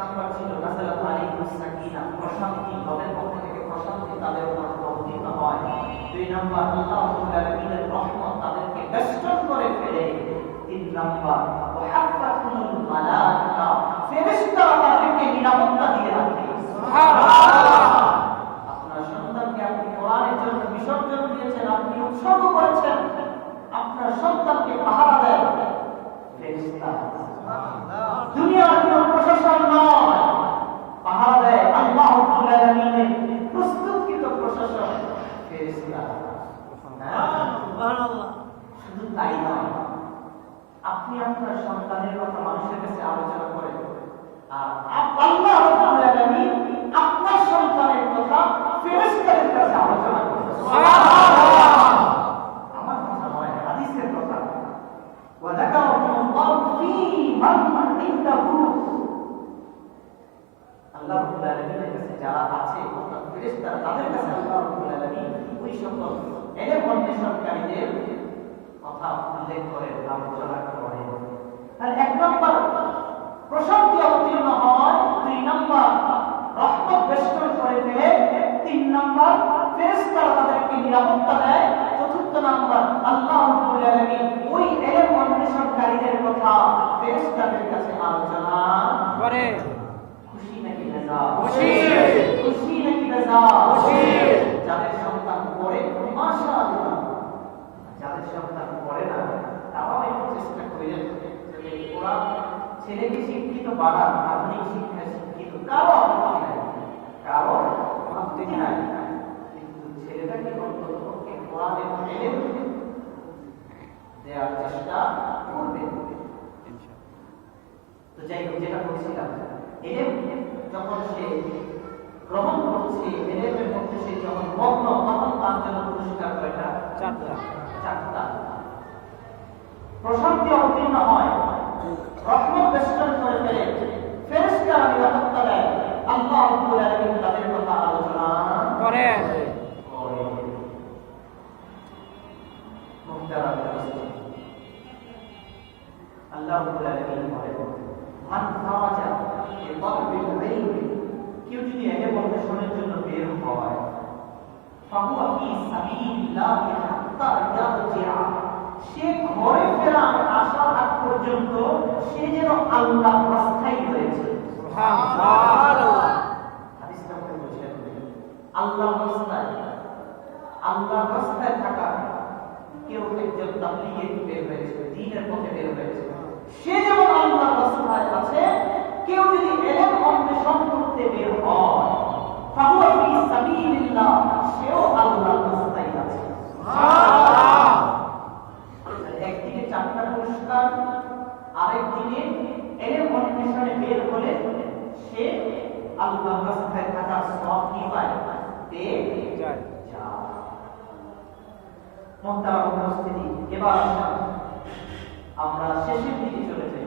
Number ছিল নাযালাত আলাইহিস সাকিনা, প্রশান্তি, রবের পক্ষ থেকে প্রশান্তি তাদের উপর অবতীর্ণ হয়। 2 নাম্বার আল্লাহ রাব্বুল আলামিনের রহমত তাদেরকে বেষ্টন করে ফেলে। 3 নাম্বার ওয়াহাফাতুল মালাইকা, ফেরেশতারা তাদেরকে নিরাপত্তা দিয়ে রাখে। সুবহানাল্লাহ। আপনার সন্তানকে আপনি কোরআনের জন্য বিসর্জন দিয়েছেন, আপনি উৎসর্গ করেছেন, আপনার সন্তানকে পাহারা দেয় ফেরেশতা। সুবহানাল্লাহ। দুনিয়ার কোনো প্রশাসন নয়, পাহারা দেয় আল্লাহ রাব্বুল আলামিনের প্রস্তুতকৃত প্রশাসন ফেরেশতা। সুবহানাল্লাহ। শুধু তাই নয়, আপনি আপনার সন্তানের কথা মানুষের কাছে আলোচনা করেন, আর আল্লাহ রাব্বুল আলামিন আপনার সন্তানের কথা ফেরেশতাদের কাছে আলোচনা করেন। সুবহানাল্লাহ। আমার কথা নয়, হাদিসের কথা। ওয়া যাকারাল্লাহু ফী মান ইনদাহু, আল্লাহ রাব্বুল আলামিনের কাছে যারা আছে অর্থাৎ ফেরেশতারা, তাদের কাছে আল্লাহ রাব্বুল আলামিন ওই সকল ইলম অন্বেষণকারীদের কথা উল্লেখ করেন, আলোচনা করেন। আর 1 নম্বর প্রশান্তি অবতীর্ণ হয়, 2 নম্বর রহমত বেষ্টন করে ফেলে, 3 নম্বর ফেরেশতারা তাদেরকে নিরাপত্তা দেয়, 4 নম্বর আল্লাহ রাব্বুল আলামিন ওই ইলম অন্বেষণকারীদের কথা ফেরেশতাদের কাছে আলোচনা করে। খুশি নাকি বেজার? খুশি। খুশি নাকি বেজার? খুশি। যাদের সন্তান পড়ে মাশাআল্লাহ, যাদের সন্তান পড়ে না তারাও একটু চেষ্টা করেন যে কোরআন ছেলেকে শিক্ষিত বানান, আধুনিক শিক্ষায় শিক্ষিত কারো আপত্তি নাই, কারো আপত্তি নাই, কিন্তু ছেলেটাকে অন্ততপক্ষে কোরআনের ইলম দেওয়ার চেষ্টা করবে। তো যাই হোক, যেটা বলছিলাম, ইলম যখন সে গ্রহণ করছে, ইলমের মধ্যে সে যখন মগ্ন, তখন তার জন্য পুরস্কার কয়টা? 4টা। প্রশান্তি অবতীর্ণ হয়, রহমত বেষ্টন করে ফেলে, ফেরেশতারা নিরাপত্তা দেয়, আল্লাহ রাব্বুল আলামিন তাদের কথা আলোচনা করে। মুহতারাম মুসলিম, আল্লাহ রাব্বুল আলামিন বলেন, মান খারাজা লিতালবিল ইলম, কেউ যদি ইলম অন্বেষণের জন্য বের হয়, ফাহুয়া ফি সাবিলিল্লাহি হাত্তা ইয়ারজিআ, সে ঘরে ফেরার আশা আগ পর্যন্ত সে যেন আল্লাহর রাস্তায় রয়েছে। সুবহানাল্লাহ। হাদিসটা পড়ে বুঝলেন, আল্লাহর রাস্তায়, আল্লাহর রাস্তায় থাকা কেউ একজন তাবলীগে বের হয়েছে, দ্বীনের পথে বের হয়েছে, সে যেমন আল্লাহর রাস্তায় আছে, কেউ যদি ইলম অন্বেষণ করতে বের হয়, ফাহুয়া ফি সাবিলিল্লাহ, সেও আল্লাহর রাস্তায় আছে। সুবহানাল্লাহ। একদিকে 4টা পুরস্কার, আরেকদিকে ইলম অন্বেষণে বের হলে সে আল্লাহর রাস্তায় থাকার সওয়াব কি পায়? পেয়ে যায়। মুহতারাম উপস্থিতি, এবার আমরা শেষের দিকে চলে যাই।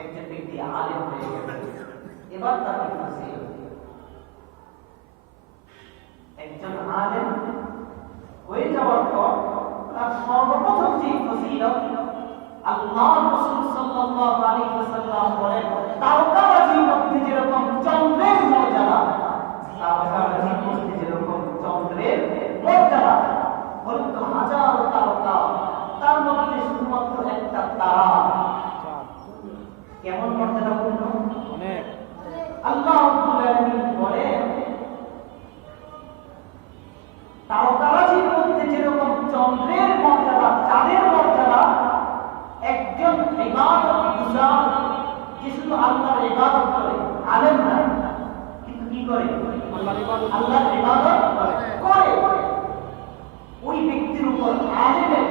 একজন ব্যক্তি আলেম হয়ে গেল, এবার তার কি ফজিলত? একজন আলেম হয়ে যাওয়ার পর তার সর্বপ্রথম যে ফজিলত, আল্লাহ রাসূল সাল্লাল্লাহু আলাইহি ওয়াসাল্লাম বলেন, তারকারাজির মধ্যে যেরকম চন্দ্রের মর্যাদা, তারকারাজির মধ্যে যেরকম চন্দ্রের মর্যাদা, বলুন তো হাজার তারকা, তার মধ্যে শুধুমাত্র একটা তারা কেমন মর্যাদাপূর্ণ? অনেক। আল্লাহ রাব্বুল আলামিন বলেন, তারকারাজির মধ্যে যেরকম চন্দ্রের মর্যাদা, চাঁদের মর্যাদা, একজন ইবাদত গুজার, যে শুধু আল্লাহর ইবাদত করে, আলেম না, কিন্তু কি করে? আল্লাহর ইবাদত করে, ওই ব্যক্তির উপর আলেমের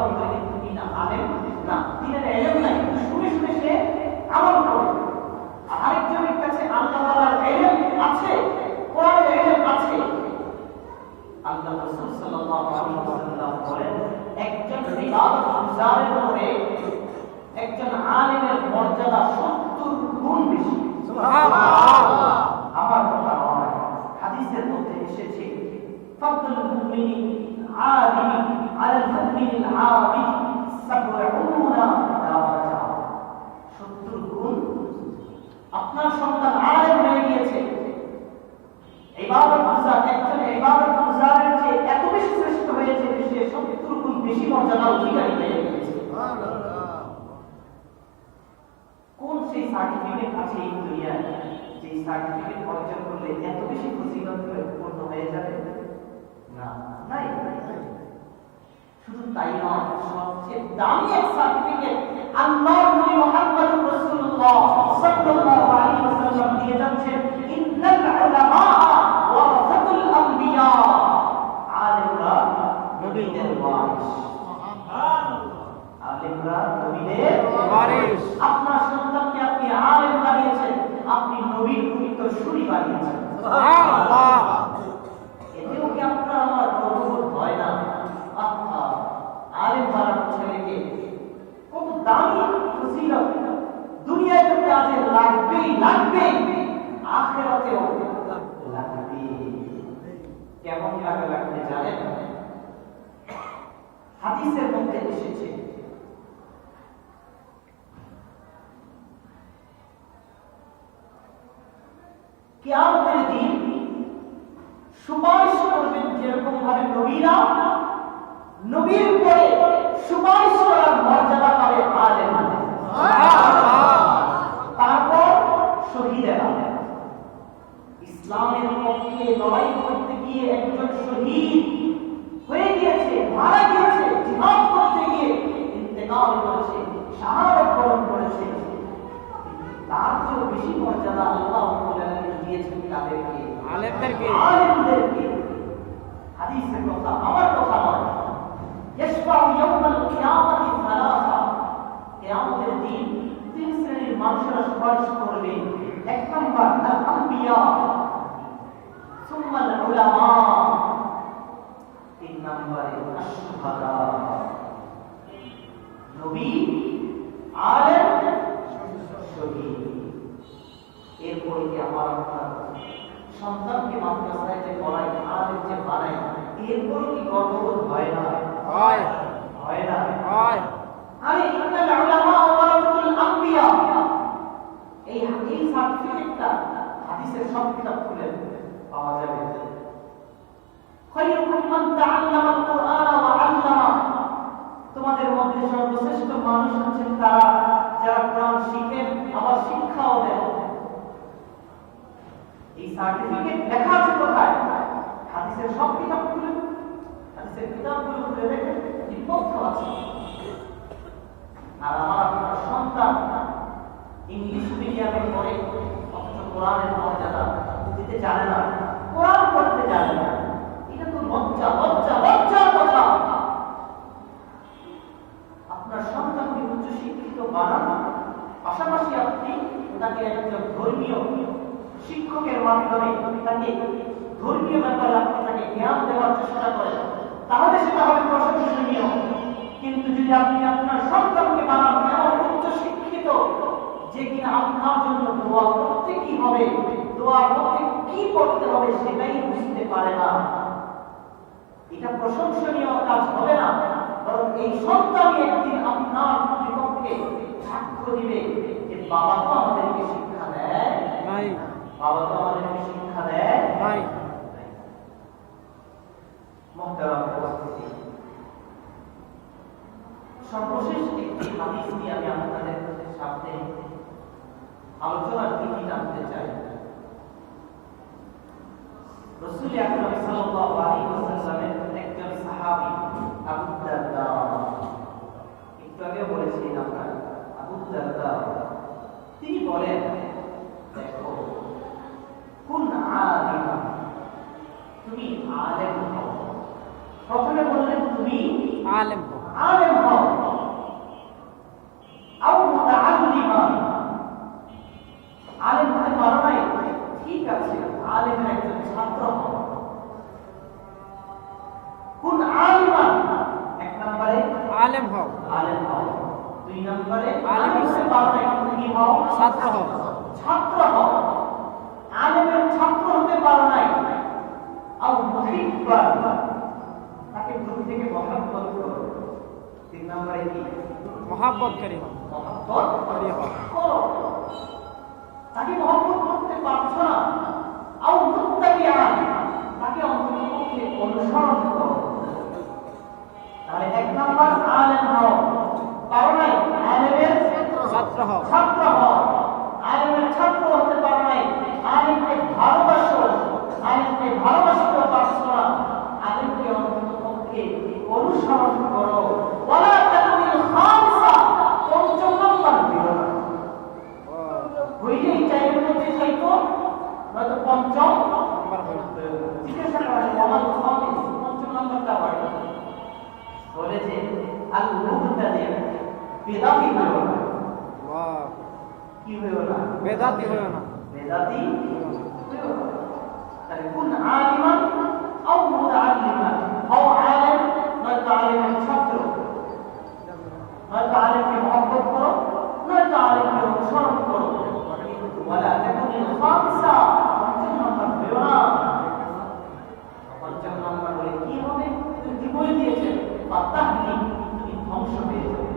দেওয়ার ভিতরে কিন্তু কি না আলেম না, দিনের ইলম নাই, কিন্তু শুনে শুনে সে আমল করে। আর আরেকজনের কাছে আল্লাহ তাআলার ইলম আছে, কোরআনের ইলম আছে। আল্লাহ রাসূল সাল্লাল্লাহু আলাইহি ওয়াসাল্লাম বলেন, একজন ইবাদত গুজারের উপরে একজন আলেমের মর্যাদা 70 গুণ বেশি। সুবহানাল্লাহ। আমার কথা নয়, হাদিসের মধ্যে এসেছে ফাদলুল মুমিনি আলিমি আলাল মুমিনিল আবিদ 70 দারাজা। 70 গুণ। আপনার সন্তান আলেম হয়ে গিয়েছে, ইবাদত গুজার, একজন ইবাদত গুজারের চেয়ে এত বেশি শ্রেষ্ঠ হয়েছে যে সে 70 গুণ বেশি মর্যাদার অধিকারী হয়ে গিয়েছে। কোন সেই সার্টিফিকেট আছে এই দুনিয়ায় যে সার্টিফিকেট অর্জন করলে এত বেশি ফজিলত পূর্ণ হয়ে যাবে? না, নাই। শুধু তাই নয়, সবচেয়ে দামি এক সার্টিফিকেট আল্লাহর নবী মুহাম্মদ রাসূলুল্লাহ সাল্লাল্লাহু আলাইহি ওয়াসাল্লাম দিয়ে যাচ্ছেন, ইন্নাল উলামা ওয়ারাসাতুল আম্বিয়া। আলেমরা নবীদের ওয়ারিস। আলেমরা নবীদের ওয়ারিস। আপনার সন্তানকে আপনি আলেম বানিয়েছেন, আপনি নবীর উত্তরসূরি বানিয়েছেন। সুবহানাল্লাহ। এতেও কি আপনার আমার গর্ববোধ হয় না? আহা, আলেম বানানো ছেলেকে কত দামি ফজিলত, দুনিয়ায় তো কাজে লাগবেই লাগবে, আখিরাতেও লাগবে। কেমন লাগবে জানেন? হাদিসের মধ্যে এসেছে কিয়ামতের দিন সুপারিশ করবেন যেরকম ভাবে নবীরা, নবীর পরে সুপারিশ করার মর্যাদা পাবে আলেম। তারপর শহীদেরা, ইসলামের পক্ষে লড়াই করতে গিয়ে একজন শহীদ হয়ে গিয়েছে, মারা গিয়েছে, জিহাদ করতে গিয়ে ইন্তেকাল করেছে, শাহাদাত বরণ করেছে, তার চেয়ে বেশি মর্যাদা আল্লাহ দিয়েছেন তাদেরকে, আলেমদেরকে। হাদিসের কথা, আমার কথা নয়। ইশফাউ ইয়াউমাল কিয়ামাতি সালাসা, কিয়ামতের দিন তিন শ্রেণীর মানুষেরা সুপারিশ করবে। এক নম্বর আল আম্বিয়া, সুম্মা আল উলামা, তিন নম্বরে আশ-শুহাদা। নবী, আলেম, শহীদ। এরপরে কি আমার আপনার সন্তানকে মাদ্রাসায় যে পড়াই, আলেম যে বানাই, এরপরে কি গর্ববোধ হয় না? হয়। হয় না? হয়। আরে ইন্নাল উলামা ওয়ারাসাতুল আম্বিয়া, এই সার্টিফিকেটটা হাদিসের সব কিতাব খুলে পাওয়া যাবে। খায়রুকুম মান তাআল্লামাল কুরআনা ওয়া আল্লামা, তোমাদের মধ্যে সর্বশ্রেষ্ঠ মানুষ হচ্ছেন তারা যারা কোরআন শিখেন আবার শিক্ষাও দেন। এই সার্টিফিকেট লেখা আছে কোথায়? হাদিসের সব কিতাব খুলে, হাদিসের কিতাবগুলো খুলে দেখেন, লিপিবদ্ধ আছে। আর আমার আপনার সন্তান ইংলিশ মিডিয়ামে পড়ে, অথচ কোরআনের মর্যাদা দিতে জানে না, কোরআন পড়তে জানে না। এটা তো লজ্জা, লজ্জা, লজ্জার কথা। আপনার সন্তানকে উচ্চ শিক্ষিত বানান, পাশাপাশি আপনি তাকে একজন ধর্মীয় শিক্ষকের মাধ্যমে তাকে ধর্মীয় ব্যাপারে আপনি তাকে জ্ঞান দেওয়ার চেষ্টা করেন, তাহলে সেটা হবে প্রশংসনীয়। কিন্তু যদি আপনি আপনার সন্তানকে বানান এমন উচ্চ শিক্ষিত যে কিনা আপনার জন্য দোয়া করতে কি হবে, দোয়া করতে কি করতে হবে সেটাই বুঝতে পারে না, এটা প্রশংসনীয় কাজ হবে না। বরং এই সন্তানই একদিন আপনার বিপক্ষে সাক্ষ্য দিবে যে বাবা তো আমাদেরকে শিক্ষা দেয় নাই, বাবা তো আমাদেরকে শিক্ষা দেয় নাই। মুহতারাম উপস্থিতি, সর্বশেষ একটি হাদিস নিয়ে আমি আপনাদের সামনে আলোচনার দিকে টানতে চাই। রাসূল আকরাম সাল্লাল্লাহু আলাইহি ওয়াসাল্লামের একজন সাহাবী আবু দারদা, একটু আগে বলেছিলাম আমরা আবু দারদা, তিনি বলেন, দেখো কুন আলিমা, তুমি আলেম হও। প্রথমে বললেন তুমি আলেম হও, আলেম হও আও মুতাআল্লিমান, আলেম হতে পারো নাই, ঠিক আছে, আলেমের একজন ছাত্র হও। কোন আলিমান, এক নম্বরে আলেম হও, আলেম হও, দুই নম্বরে আলেম হতে পারো নাই, কি হও? ছাত্র হও। ছাত্র হও। আলেমের ছাত্র হতে পারো নাই, আও মুহিব্বান, তাকে প্রতি থেকে মহব্বত করো। তিন নম্বরে কি? মহাব্বতকারী হও, মহব্বতকারী করো। তাকে মহব্বত করতে পারছো না, আও মুত্তাবিআন, তাকে অন্ততপক্ষে অনুসরণ করো। তাহলে এক নম্বর আলেম হও, পারো নাই, আলেমের ছাত্র হও, ছাত্র হও। আলেমের ছাত্র হতে পারো নাই, আলেমকে ভালোবাসো, আলেমকে ভালোবাসতে পারছো না, আলেমকে অন্ততপক্ষে অনুসরণ করো। ওয়ালা তাকুনিল খামিসা, পঞ্চম নম্বর দিও না। হইলেই চাইলে মধ্যে চাইতো, নয়তো পঞ্চম নাম্বার হল জিজ্ঞাসা করা হয়, ওয়ালা খামিস, পঞ্চম নম্বরটা হয় বলে যে আল মুবতাদি বিদাতি হইও না। বাহ, কি হইও না? বেদাতি হইও না, বেদাতি হইও না। তাহলে কোন আলিমান আও মুতাআল্লিমান, হও আলেম নয়তো আলেমের ছাত্র, নয়তো আলেমকে মহব্বত করো, নয়তো আলেমকে অনুসরণ করো। ওয়ালা তাকুনিল খামিসা, পঞ্চম নম্বর হইও না। পঞ্চম নম্বর হলে কি হবে? তুমি কি বলে দিয়েছেন? ফাতাহলি, তুমি ধ্বংস হয়ে যাবে।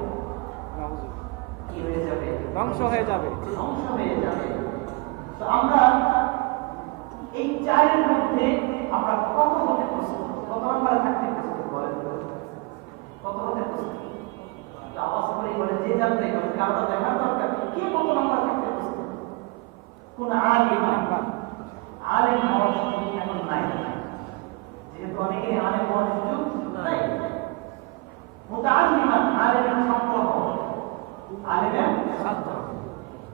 কি হয়ে যাবে? ধ্বংস হয়ে যাবে। ধ্বংস হয়ে যাবে। তো আমরা এই চারের মধ্যে আমরা কত হতে প্রস্তুত, কত নম্বরে থাকতে প্রস্তুত বলেন? কত হতে প্রস্তুত? আওয়াজ করে বলে যে জানতে পারে, কারণটা দেখার দরকার নেই। কে কত নম্বর থাকতে প্রস্তুত? কোন আলিম নাম্বার আলেম হওয়ার সুযোগ এখন নাই, যেহেতু অনেকেই আলেম হওয়ার সুযোগ নাই। মুতাআল্লিমান, আলেমের ছাত্র হও, আলেমের ছাত্র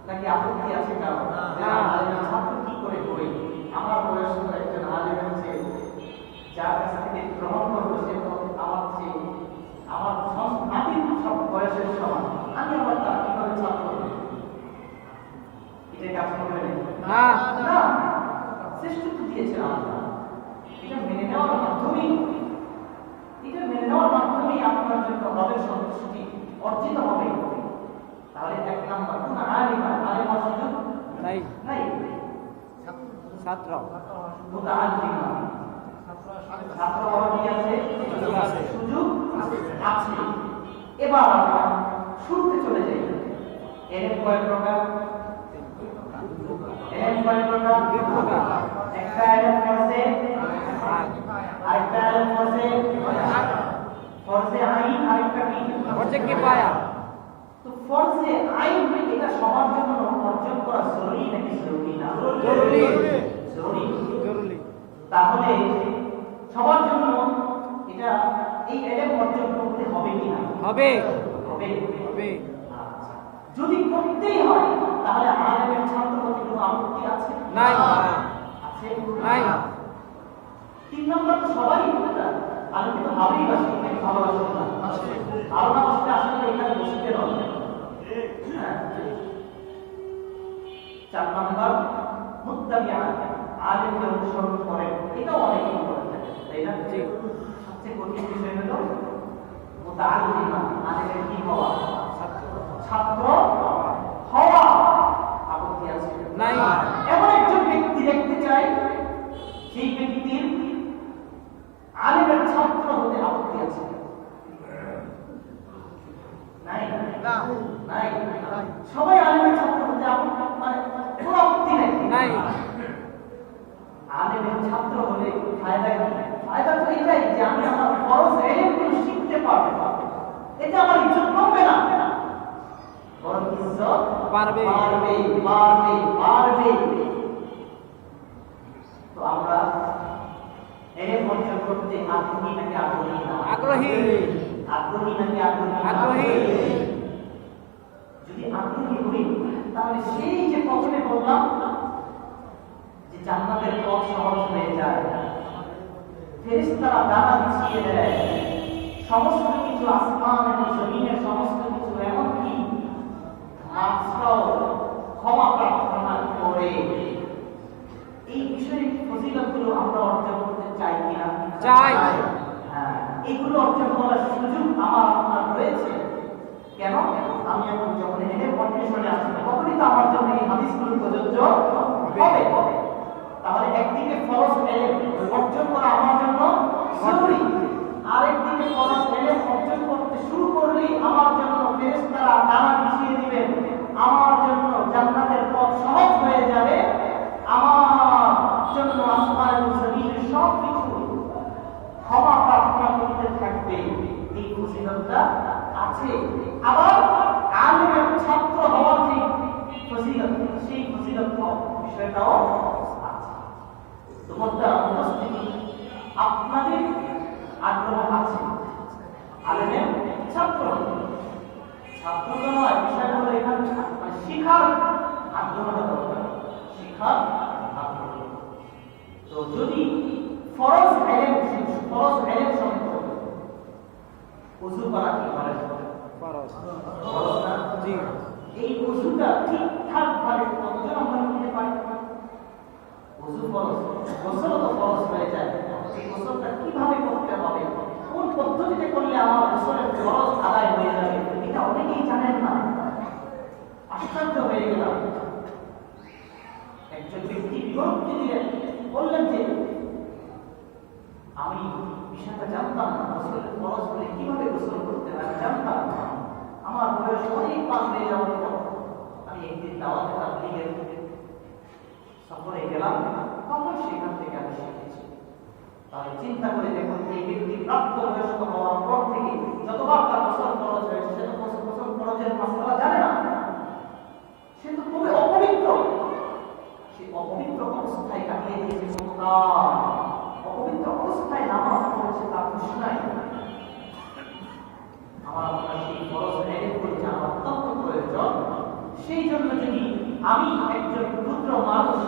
নাকি আপত্তি আছে কারণ? না। আলেমের ছাত্র কি করে হই? আমার বয়স তো একজন আলেমের চেয়ে, যার কাছ থেকে গ্রহণ করবো সে তো আমার চেয়ে, আমার নাতির সব বয়সের সমান, আমি আবার তার কিভাবে ছাত্র হই? এটা কাজ করবে না, না, শ্রেষ্ঠত্ব দিয়েছেন আল্লাহ। এটা মেনে নেওয়ার মাধ্যমেই, এটা মেনে নেওয়ার মাধ্যমেই আপনার জন্য রবের সন্তুষ্টি অর্জিত হবে। তাহলে এক নাম্বার কোন আলিমান, আলেম হওয়ার সুযোগ নাই, নাই। ছাত্র মুতাআল্লিমান, ছাত্র হওয়ার কি আছে? সুযোগ আছে। সুযোগ আছে। এবার আমরা শুরুতে চলে যাই। এলেম কয় প্রকার? এলেম কয় প্রকার? দুই প্রকার। একটা এলেম ফরজে, আরেকটা এলেম ফরজে আইন, আরেকটা কি? ফরজে কিফায়া। তো ফরজে আইন এটা সবার জন্য অর্জন করা জরুরি নাকি জরুরি না? জরুরি। জরুরি। জরুরি। তাহলে সবার জন্য এটা, এই এলেম অর্জন করতে হবে কি না? হবে, হবে। হবে। আচ্ছা, যদি করতেই হয় তাহলে আলেমের ছাত্র হতে কোনো আপত্তি আছে? নাই। আছে? নাই। তিন নম্বর তো সবাই করতে চায়, আমি কিন্তু ভাবেই বাসি, নাকি ভালোবাসি না? ধারণা বসতে আসলে এখানে বসতে নয়। হ্যাঁ। চার নম্বর মুত্তাবিআন, আলেমকে অনুসরণ করেন, এটাও অনেক ইম্পর্টেন্ট, তাই না? জি। সবচেয়ে কঠিন বিষয় হলো মুতাআল্লিমান, আলেমের কি হওয়া? ছাত্র হওয়া। আপত্তি আছে? নাই। এমন একজন ব্যক্তি দেখতে চাই, সেই ব্যক্তির আলেমের ছাত্র হতে আপত্তি আছে? নাই। নাই। সবাই আলেমের ছাত্র হতে আপত্তি, মানে কোনো আপত্তি নাই। আলেমের ছাত্র হলে ফায়দা কি? ফায়দা তো এটাই যে আমি আমার ফরজ এলেমগুলো শিখতে পারবো, এটা আমার ইজ্জত কমবে না, বরং ইজ্জত বাড়বে। বাড়বে, বাড়বে, বাড়বে। তো আমরা এলেম অর্জন করতে আগ্রহী নাকি আগ্রহী না? আগ্রহী। আগ্রহী নাকি আগ্রহী না? আগ্রহী। যদি আগ্রহী হই তাহলে সেই যে প্রথমে বললাম যে জান্নাতের পথ সহজ হয়ে যায়, ফেরেশতারা ডানা বিছিয়ে দেয়, সমস্ত কিছু আসমান এবং জমিনের সমস্ত কিছু এমনকি মাছরাও ক্ষমা প্রার্থনা করে। এই বিষয়ে ফজিলতগুলো আমরা অর্জন করতে চাই কিনা? চাই। হ্যাঁ, এগুলো অর্জন করার সুযোগ আমার আপনার রয়েছে। কেন? আমি এখন যখন এনে কন্ডিশনে আসছি তখনই তো আমার জন্য এই হাদিসগুলো প্রযোজ্য হবে। তাহলে একদিকে ফরজ এলেম অর্জন করা আমার জন্য জরুরি, আরেকদিকে ফরজ এলেম অর্জন করতে শুরু করলেই আমার জন্য ফেরেশতারা ডানা বিছিয়ে দিবেন, আমার জন্য জান্নাতের পথ সহজ হয়ে যাবে, আমার জন্য আসমান এবং জমিনের সব কিছু ক্ষমা প্রার্থনা করতে থাকবে। এই ফজিলতটা আছে। আবার আলেম এবং ছাত্র হওয়ার যে ফজিলত, সেই ফজিলত বিষয়টাও আছে। তোমাদের উপস্থিতি আপনাদের আগ্রহ আছে, আলেমের ছাত্র ছাত্র তো নয়, বিষয় হলো এখানে শিখার আগ্রহটা দরকার, শিখার আগ্রহ। তো যদি ফরজ এলেম সম্পর্কে ওযু করা কি করে? ফরজ। ফরজ না? জি। এই ওযুটা ঠিকঠাক ভাবে কতজন আমরা করতে পারি? ওযু ফরজ, গোসল তো ফরজ হয়ে যায়। এই গোসলটা কিভাবে করতে হবে, কোন পদ্ধতিতে করলে আমার গোসলের ফরজ আদায় হয়ে যাবে, এটা অনেকেই জানেন না। আশ্চর্য হয়ে গেলাম। একজন ব্যক্তি বিবরণটি দিলেন, বললেন যে আমি বিষয়টা জানতাম না, গোসলের ফরজ হলে কিভাবে গোসল করতে হয় জানতাম না। আমার বয়স অনেক পার হয়ে যাওয়ার পর আমি একদিন দাওয়াতে তাবলীগের সফরে গেলাম, তখন সেখান থেকে আমি শিখেছি। তাহলে চিন্তা করে দেখুন, এই ব্যক্তি প্রাপ্তবয়স্ক হওয়ার পর থেকে যতবার তার গোসল ফরজ হয়েছে সে তো গোসল ফরজের মাসআলা জানে না, সে তো খুবই অপবিত্র। সে অপবিত্র অবস্থায় কাটিয়ে দিয়েছে কতকাল, অপবিত্র অবস্থায় নামাজ পড়েছে, তার খুশি নাই। আমার আপনার সেই ফরজ এলেমগুলো জানা অত্যন্ত প্রয়োজন। সেই জন্য যদি আমি একজন ক্ষুদ্র মানুষ